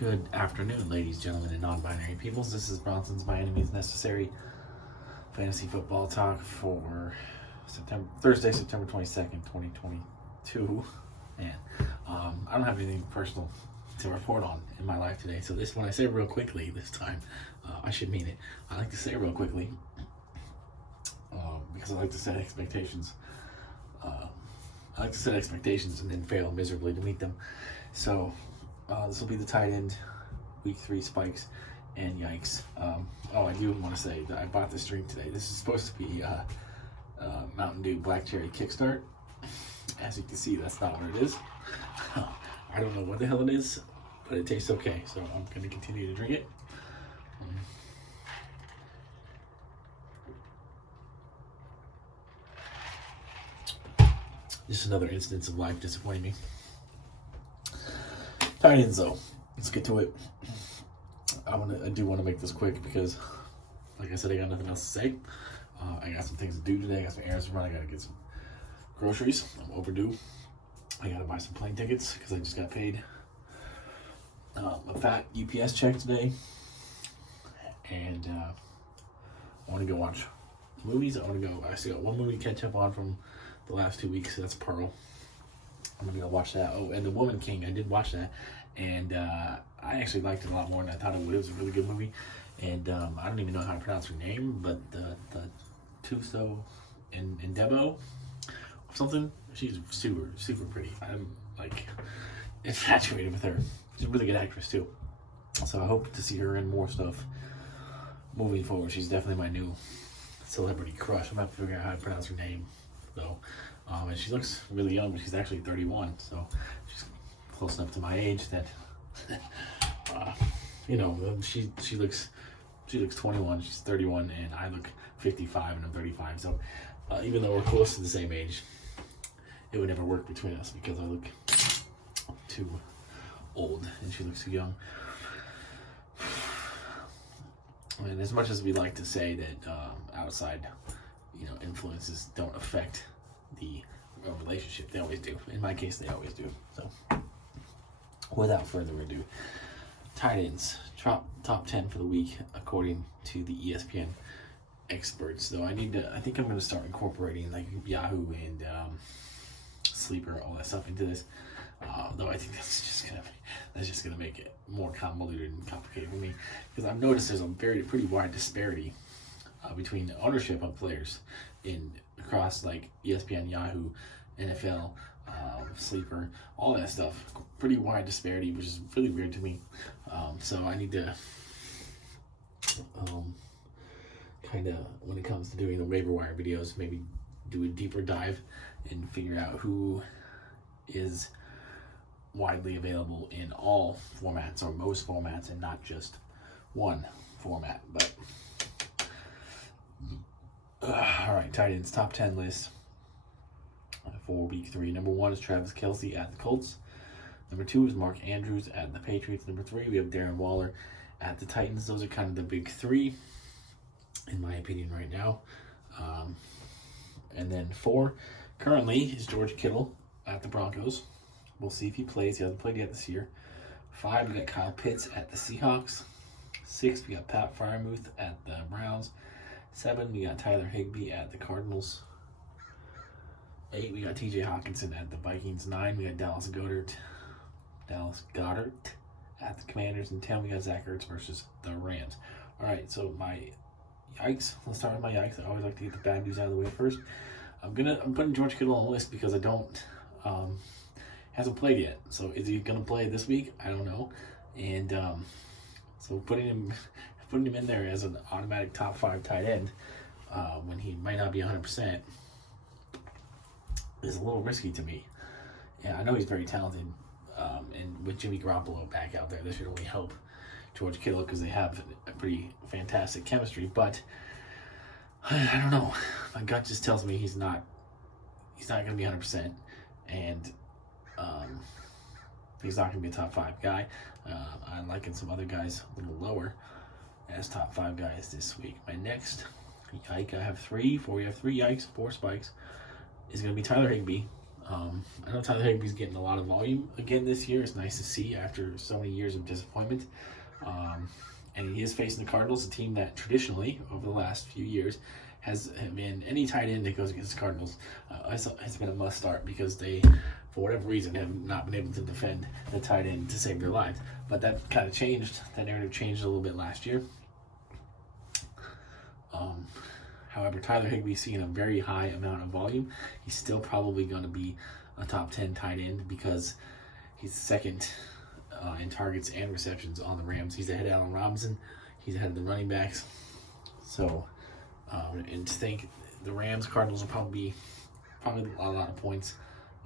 Good afternoon, ladies, gentlemen, and non-binary peoples. This is Bronson's My Enemies Necessary Fantasy Football Talk for Thursday, September 22nd, 2022. And I don't have anything personal to report on in my life today. So when I say real quickly this time, I should mean it. I like to say real quickly because I like to set expectations. I like to set expectations and then fail miserably to meet them. So this will be the tight end, week 3 spikes and yikes. I do want to say that I bought this drink today. This is supposed to be Mountain Dew Black Cherry Kickstart. As you can see, that's not what it is. I don't know what the hell it is, but it tastes okay. So I'm going to continue to drink it. Just another instance of life disappointing me. Tight ends, though. Let's get to it. I do want to make this quick because, like I said, I got nothing else to say. I got some things to do today. I got some errands to run. I got to get some groceries. I'm overdue. I got to buy some plane tickets because I just got paid a fat UPS check today. And I want to go watch movies. I still got one movie to catch up on from the last 2 weeks. That's Pearl. I'm going to go watch that. Oh, and The Woman King. I did watch that. And I actually liked it a lot more than I thought it would. It was a really good movie. And I don't even know how to pronounce her name, but the Tuso and Debo or something. She's super, super pretty. I'm like infatuated with her. She's a really good actress too. So I hope to see her in more stuff moving forward. She's definitely my new celebrity crush. I'm going to have to figure out how to pronounce her name though. And she looks really young, but she's actually 31. So she's close enough to my age that she looks 21, she's 31, and I look 55 and I'm 35. So even though we're close to the same age, it would never work between us because I look too old and she looks too young. And as much as we like to say that outside influences don't affect the relationship, they always do. In my case, they always do. So without further ado, tight ends, top 10 for the week according to the ESPN experts. Though I think I'm going to start incorporating like Yahoo and Sleeper, all that stuff into this. Though I think that's just gonna make it more convoluted and complicated for me because I've noticed there's a pretty wide disparity between the ownership of players across like ESPN, Yahoo, NFL, Sleeper, all that stuff. Pretty wide disparity, which is really weird to me. So I need to kind of, when it comes to doing the waiver wire videos, maybe do a deeper dive and figure out who is widely available in all formats or most formats and not just one format. But all right, tight ends top 10 list for week 3. Number 1 is Travis Kelce at the Colts. Number 2 is Mark Andrews at the Patriots. Number 3, we have Darren Waller at the Titans. Those are kind of the big 3 in my opinion right now. And then 4 currently is George Kittle at the Broncos. We'll see if he plays. He hasn't played yet this year. 5, we got Kyle Pitts at the Seahawks. 6, we got Pat Freiermuth at the Browns. 7, we got Tyler Higbee at the Cardinals. 8, we got TJ Hawkinson at the Vikings. 9, we got Dallas Goedert at the Commanders. And 10, we got Zach Ertz versus the Rams. All right, so my yikes. Let's start with my yikes. I always like to get the bad news out of the way first. I'm putting George Kittle on the list because I don't hasn't played yet. So is he gonna play this week? I don't know. And so putting him in there as an automatic top 5 tight end when he might not be 100% is a little risky to me. Yeah, I know he's very talented, and with Jimmy Garoppolo back out there, this should only help George Kittle because they have a pretty fantastic chemistry. But I don't know. My gut just tells me he's not going to be 100%, and he's not going to be a top 5 guy. I'm liking some other guys a little lower as top 5 guys this week. My next yike, I have 3. 4, we have 3 yikes, 4 spikes. Is going to be Tyler Higbee. I know Tyler Higbee's getting a lot of volume again this year. It's nice to see after so many years of disappointment. And he is facing the Cardinals, a team that traditionally, over the last few years, has been any tight end that goes against the Cardinals. It's been a must start because they, for whatever reason, have not been able to defend the tight end to save their lives. But that kind of changed. That narrative changed a little bit last year. However, Tyler Higbee seeing a very high amount of volume. He's still probably going to be a top 10 tight end because he's second in targets and receptions on the Rams. He's ahead of Allen Robinson. He's ahead of the running backs. So, and to think the Rams Cardinals will probably a lot of points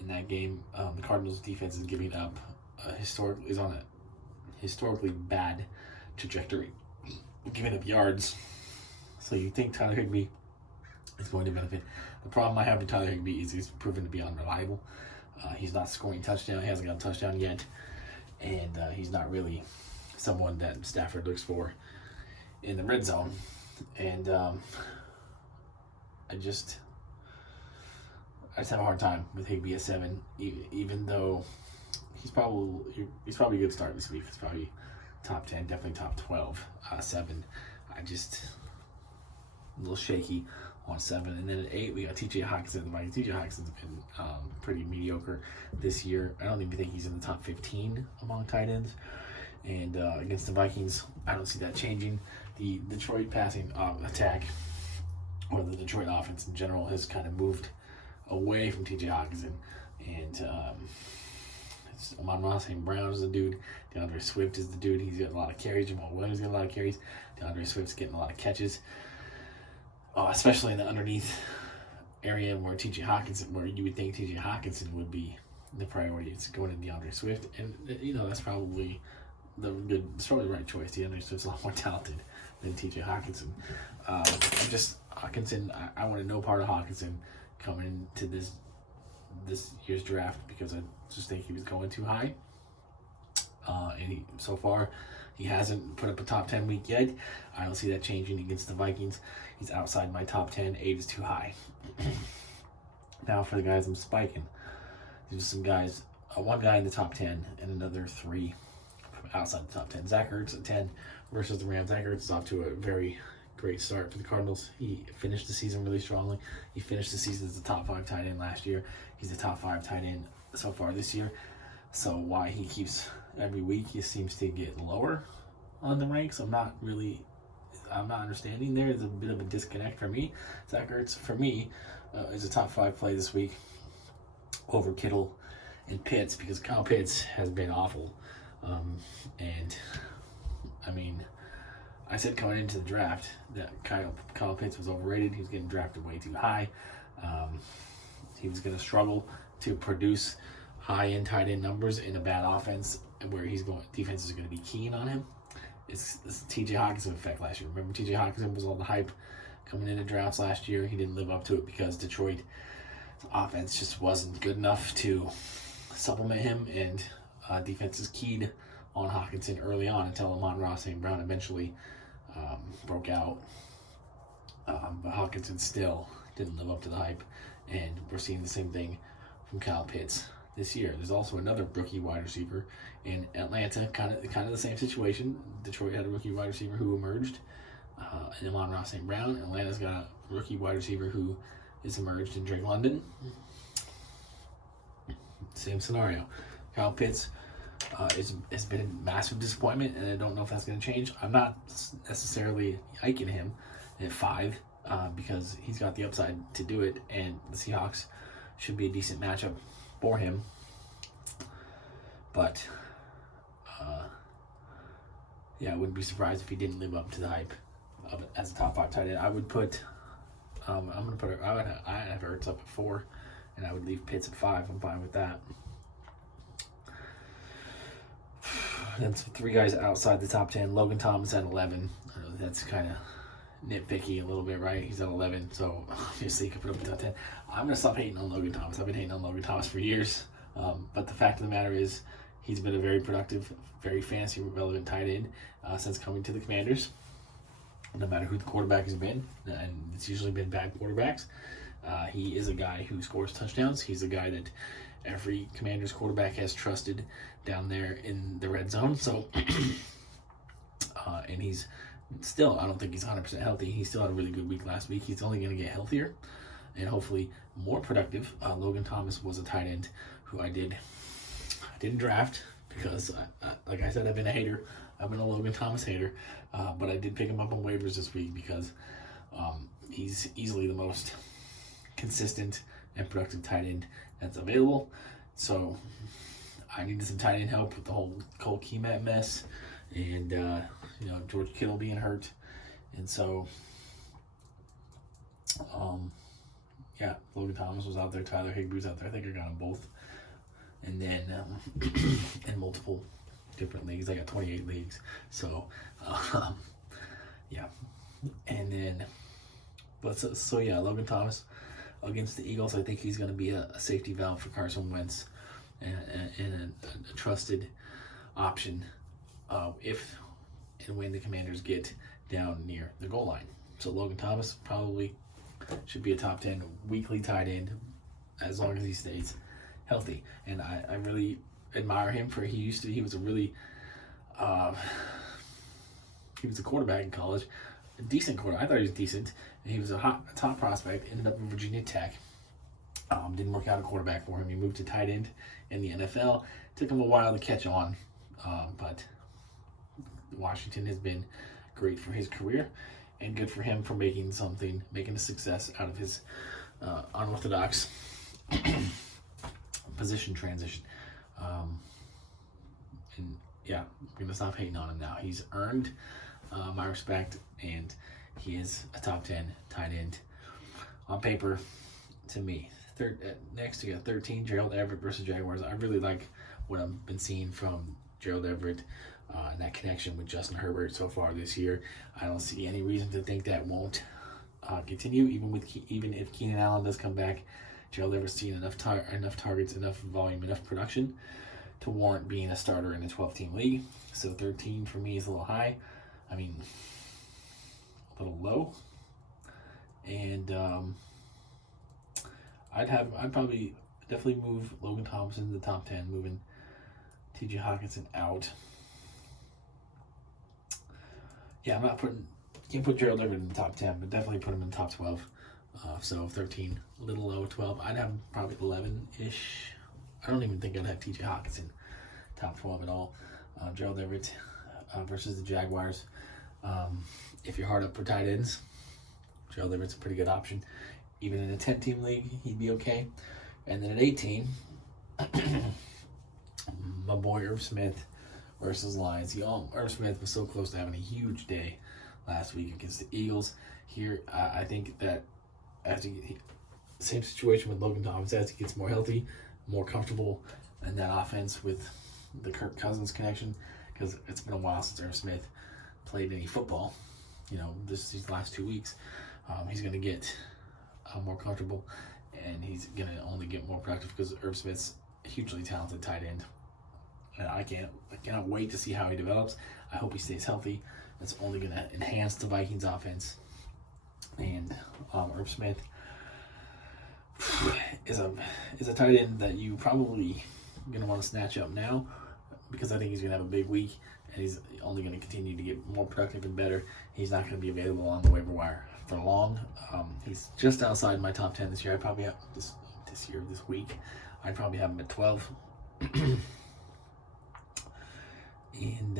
in that game. The Cardinals defense is giving up is on a historically bad trajectory, giving up yards. So you think Tyler Higbee is going to benefit. The problem I have with Tyler Higbee is he's proven to be unreliable. He's not scoring touchdown. He hasn't got a touchdown yet. And he's not really someone that Stafford looks for in the red zone. And I just have a hard time with Higbee at 7, even though he's probably a good start this week. It's probably top 10, definitely top 12, 7. I just a little shaky on 7. And then at 8, we got TJ Hockenson. TJ Hockenson's been pretty mediocre this year. I don't even think he's in the top 15 among tight ends. And against the Vikings, I don't see that changing. The Detroit passing attack, or the Detroit offense in general, has kind of moved away from TJ Hockenson. And Amon-Ra St. Brown is the dude. DeAndre Swift is the dude. He's got a lot of carries. Jamal Williams got a lot of carries. DeAndre Swift's getting a lot of catches. Especially in the underneath area where you would think TJ Hockenson would be the priority. It's going to DeAndre Swift, and that's probably the right choice. DeAndre Swift's a lot more talented than TJ Hockenson. Hockenson. I wanted no part of Hockenson coming into this year's draft because I just think he was going too high. And so far, he hasn't put up a top 10 week yet. I don't see that changing against the Vikings. He's outside my top 10. 8 is too high. Now for the guys I'm spiking. There's some guys, one guy in the top 10 and another 3 outside the top 10. Zach Ertz at 10 versus the Rams. Zach Ertz is off to a very great start for the Cardinals. He finished the season really strongly. He finished the season as the top 5 tight end last year. He's the top 5 tight end so far this year. So why he keeps every week he seems to get lower on the ranks, I'm not understanding. There's a bit of a disconnect for me. Zach Ertz, for me, is a top 5 play this week over Kittle and Pitts because Kyle Pitts has been awful. And I mean, I said coming into the draft that Kyle Pitts was overrated. He was getting drafted way too high. He was going to struggle to produce high-end tight end numbers in a bad offense where defense is going to be keen on him. It's TJ Hockenson effect last year. Remember, TJ Hockenson was all the hype coming into drafts last year. He didn't live up to it because Detroit's offense just wasn't good enough to supplement him, and defenses keyed on Hockenson early on until Amon-Ra St. Brown eventually broke out. But Hockenson still didn't live up to the hype, and we're seeing the same thing from Kyle Pitts this year. There's also another rookie wide receiver in Atlanta, kind of the same situation. Detroit had a rookie wide receiver who emerged, in Amon-Ra St. Brown. Atlanta's got a rookie wide receiver who is emerged in Drake London. Same scenario. Kyle Pitts has been a massive disappointment, and I don't know if that's going to change. I'm not necessarily hiking him at 5 because he's got the upside to do it, and the Seahawks should be a decent matchup for him. But I wouldn't be surprised if he didn't live up to the hype of it as a top 5 tight end. I would have Ertz up at 4, and I would leave Pitts at 5. I'm fine with that. Then 3 guys outside the top 10. Logan Thomas at 11. I know that's kind of nitpicky a little bit, right? He's at 11, so obviously he could put up the top 10. I'm going to stop hating on Logan Thomas. I've been hating on Logan Thomas for years. But the fact of the matter is he's been a very productive, very fantasy relevant tight end since coming to the Commanders. No matter who the quarterback has been, and it's usually been bad quarterbacks. He is a guy who scores touchdowns. He's a guy that every Commanders quarterback has trusted down there in the red zone. So, and he's still, I don't think he's 100% healthy. He still had a really good week last week. He's only going to get healthier and hopefully more productive. Logan Thomas was a tight end who I didn't draft because, like I said, I've been a hater. I've been a Logan Thomas hater, but I did pick him up on waivers this week because he's easily the most consistent and productive tight end that's available. So I needed some tight end help with the whole Cole Kmet mess and George Kittle being hurt, and so Logan Thomas was out there, Tyler Higbee was out there. I think I got them both, and then in multiple different leagues. I got 28 leagues, so and then Logan Thomas against the Eagles. I think he's going to be a safety valve for Carson Wentz and a trusted option if and when the Commanders get down near the goal line. So Logan Thomas probably should be a top 10 weekly tight end as long as he stays healthy. And I really admire him for he was a really he was a quarterback in college, a decent quarterback. I thought he was decent, and he was a top prospect. Ended up in Virginia Tech. Didn't work out a quarterback for him. He moved to tight end in the NFL. Took him a while to catch on, but Washington has been great for his career, and good for him for making a success out of his unorthodox position transition. I'm gonna stop hating on him now. He's earned my respect, and he is a top 10 tight end on paper to me. Next, you got 13, Gerald Everett versus Jaguars. I really like what I've been seeing from Gerald Everett and that connection with Justin Herbert so far this year. I don't see any reason to think that won't continue, even if Keenan Allen does come back. Gerald Everett's seen enough targets, enough volume, enough production to warrant being a starter in a 12-team league. So 13 for me is a little high. I mean, a little low. And I'd probably definitely move Logan Thomas into the top 10, moving T.J. Hawkinson out. Yeah, can't put Gerald Everett in the top 10, but definitely put him in the top 12. So 13, a little low. 12, I'd have probably 11-ish. I don't even think I'd have T.J. Hawkinson top 12 at all. Gerald Everett versus the Jaguars. If you're hard up for tight ends, Gerald Everett's a pretty good option. Even in a 10-team league, he'd be okay. And then at 18, my boy Irv Smith versus Lions. Irv Smith was so close to having a huge day last week against the Eagles. Here, I think that same situation with Logan Thomas, as he gets more healthy, more comfortable in that offense with the Kirk Cousins connection, because it's been a while since Irv Smith played any football. These last 2 weeks, he's going to get more comfortable, and he's going to only get more productive because Irv Smith's a hugely talented tight end. And I cannot wait to see how he develops. I hope he stays healthy. That's only going to enhance the Vikings offense. And Irv Smith is a tight end that you probably going to want to snatch up now, because I think he's going to have a big week, and he's only going to continue to get more productive and better. He's not going to be available on the waiver wire for long. He's just outside my top 10 this year. I probably have this week. I'd probably have him at 12. And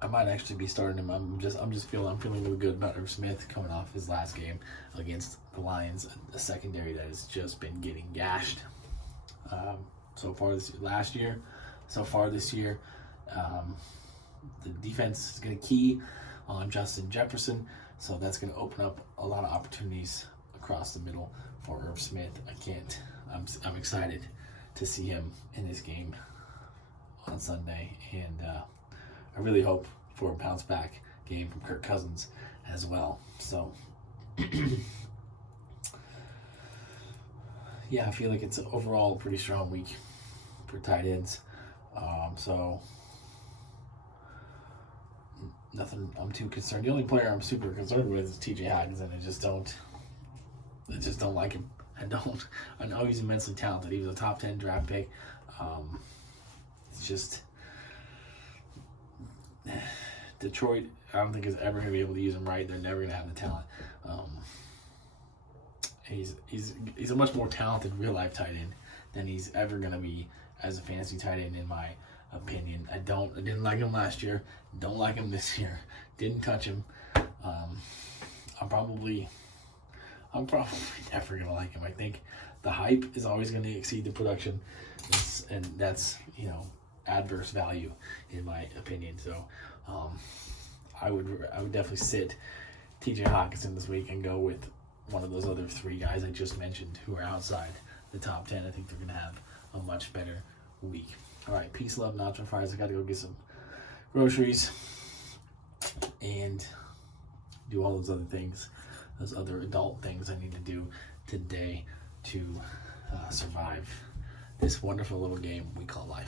I might actually be starting him. I'm feeling really good about Irv Smith coming off his last game against the Lions, a secondary that has just been getting gashed. So far this year, the defense is going to key on Justin Jefferson, so that's going to open up a lot of opportunities across the middle for Irv Smith. I'm excited to see him in this game on Sunday, and I really hope for a bounce back game from Kirk Cousins as well. So I feel like it's overall a pretty strong week for tight ends. So nothing I'm too concerned. The only player I'm super concerned with is TJ Hawkins, and I just don't like him. I know he's immensely talented. He was a top 10 draft pick. It's just Detroit, I don't think is ever going to be able to use him right. They're never going to have the talent. He's a much more talented real life tight end than he's ever going to be as a fantasy tight end, in my opinion. I didn't like him last year. Don't like him this year. Didn't touch him. I'm probably never going to like him. I think the hype is always going to exceed the production, and that's, adverse value in my opinion. So I would definitely sit TJ Hawkinson this week and go with one of those other three guys I just mentioned who are outside the top 10. I think they're going to have a much better week. All right, peace, love, nacho fries. I got to go get some groceries and do all those other things, those other adult things I need to do today to survive this wonderful little game we call life.